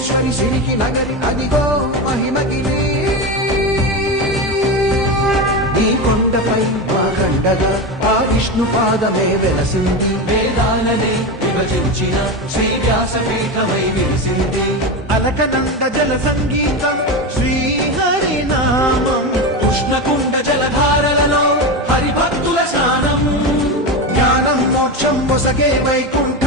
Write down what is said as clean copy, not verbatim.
పరమేశ్వరి సిరికి నగరి అదిగో మహిమగిరి ఈ కొండపై మా గండగా ఆ విష్ణు పాదమే వెలసింది వేదాలనే విభజించిన శ్రీ వ్యాసపీఠమై విరిసింది అలకనంద జల సంగీతం శ్రీహరి నామం కృష్ణకుండ జలధారలలో హరిభక్తుల స్నానం జ్ఞానం మోక్షం మొసగే వైకుంఠ